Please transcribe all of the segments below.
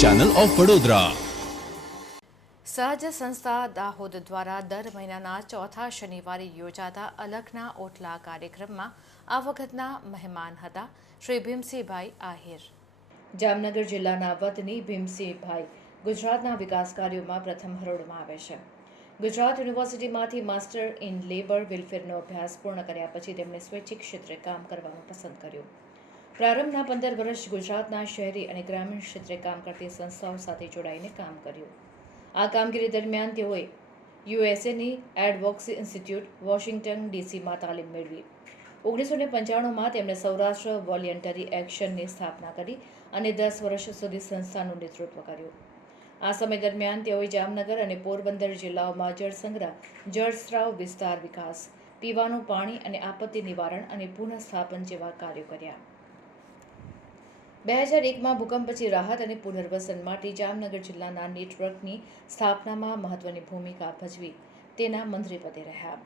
Channel of Vadodara. સહજ સંસ્થા દાહોદ દ્વારા દર મહિનાના ચોથા શનિવારે યોજાતા અલખના ઓટલા કાર્યક્રમમાં આ વખતના મહેમાન હતા શ્રી ભીમસિંહભાઈ આહિર. જામનગર જિલ્લાના વતની ભીમસિંહભાઈ ગુજરાતના વિકાસ કાર્યોમાં પ્રથમ હરોળમાં આવે છે. ગુજરાત યુનિવર્સિટીમાંથી માસ્ટર ઇન લેબર વેલફેરનો અભ્યાસ પૂર્ણ કર્યા પછી તેમણે સ્વૈચ્છિક ક્ષેત્રે કામ કરવાનું પસંદ કર્યું. પ્રારંભના 15 વર્ષ ગુજરાતના શહેરી અને ગ્રામીણ ક્ષેત્રે કામ કરતી સંસ્થાઓ સાથે જોડાઈને કામ કર્યું. આ કામગીરી દરમિયાન તેઓએ યુએસએની એડવોક્સી ઇન્સ્ટિટ્યૂટ વોશિંગ્ટન ડીસીમાં તાલીમ મેળવી. 1995માં તેમણે સૌરાષ્ટ્ર વોલેન્ટરી એક્શનની સ્થાપના કરી અને 10 વર્ષ સુધી સંસ્થાનું નેતૃત્વ કર્યું. આ સમય દરમિયાન તેઓએ જામનગર અને પોરબંદર જિલ્લાઓમાં જળસંગ્રહ, જળસ્રાવ વિસ્તાર વિકાસ, પીવાનું પાણી અને આપત્તિ નિવારણ અને પુનઃસ્થાપન જેવા કાર્યો કર્યા. 2001માં ભૂકંપ પછી રાહત અને પુનર્વસન માટે જામનગર જિલ્લાના નેટવર્કની સ્થાપનામાં મહત્વની ભૂમિકા ભજવી તેના મંત્રીપદે રહ્યા.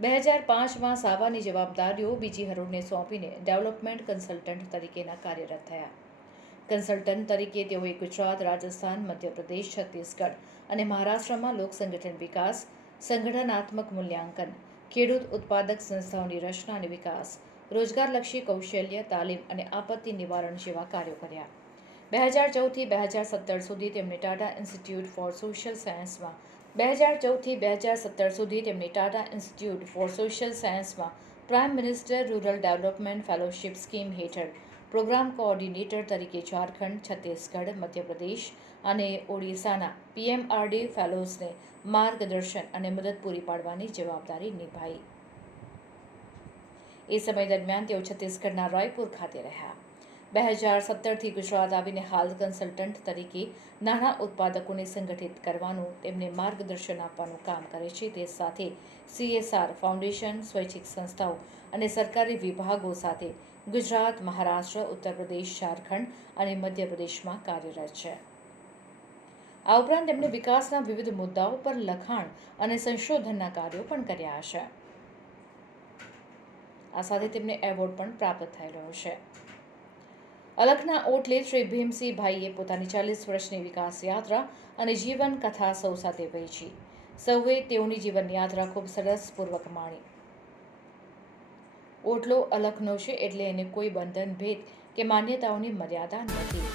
2005માં સાવાની જવાબદારીઓ બીજી હરોળને સોંપીને ડેવલપમેન્ટ કન્સલ્ટન્ટ તરીકેના કાર્યરત થયા. કન્સલ્ટન્ટ તરીકે તેઓએ ગુજરાત, રાજસ્થાન, મધ્યપ્રદેશ, છત્તીસગઢ અને મહારાષ્ટ્રમાં લોક સંગઠન વિકાસ, સંગઠનાત્મક મૂલ્યાંકન, ખેડૂત ઉત્પાદક સંસ્થાઓની રચના અને વિકાસ, રોજગારલક્ષી કૌશલ્ય તાલીમ અને આપત્તિ નિવારણ જેવા કાર્યો કર્યા. 2014થી 2017 સુધી તેમણે ટાટા ઇન્સ્ટિટ્યૂટ ફોર સોશિયલ સાયન્સમાં prime minister rural development fellowship scheme હેઠળ પ્રોગ્રામ કોઓર્ડિનેટર તરીકે ઝારખંડ, છત્તીસગઢ, મધ્યપ્રદેશ અને ઓડિશાના PMRD ફેલોઝને માર્ગદર્શન અને મદદ પૂરી પાડવાની જવાબદારી નિભાવી. એ સમય દરમિયાન તેઓ છત્તીસગઢના રાયપુર ખાતે રહ્યા. 2017થી ગુજરાત આવીને હાલ કન્સલ્ટન્ટ તરીકે નાના ઉત્પાદકોને સંગઠિત કરવાનું, તેમને માર્ગદર્શન આપવાનું કામ કરે છે. તે સાથે CSR ફાઉન્ડેશન, સ્વૈચ્છિક સંસ્થાઓ અને સરકારી વિભાગો સાથે ગુજરાત, મહારાષ્ટ્ર, ઉત્તર પ્રદેશ, ઝારખંડ અને મધ્યપ્રદેશમાં કાર્યરત છે. આ ઉપરાંત તેમણે વિકાસના વિવિધ મુદ્દાઓ પર લખાણ અને સંશોધનના કાર્યો પણ કર્યા છે. આ સાથે તેમને એવોર્ડ પણ પ્રાપ્ત થયેલો છે. અલખના ઓટલે શ્રી ભીમસિંહભાઈએ પોતાની 40 વર્ષની વિકાસ યાત્રા અને જીવન કથા સૌ સાથે વહેંચી. સૌએ તેઓની જીવન યાત્રા ખૂબ સરસપૂર્વક માણી. ઓટલો અલખનો છે એટલે એને કોઈ બંધન, ભેદ કે માન્યતાઓની મર્યાદા નથી.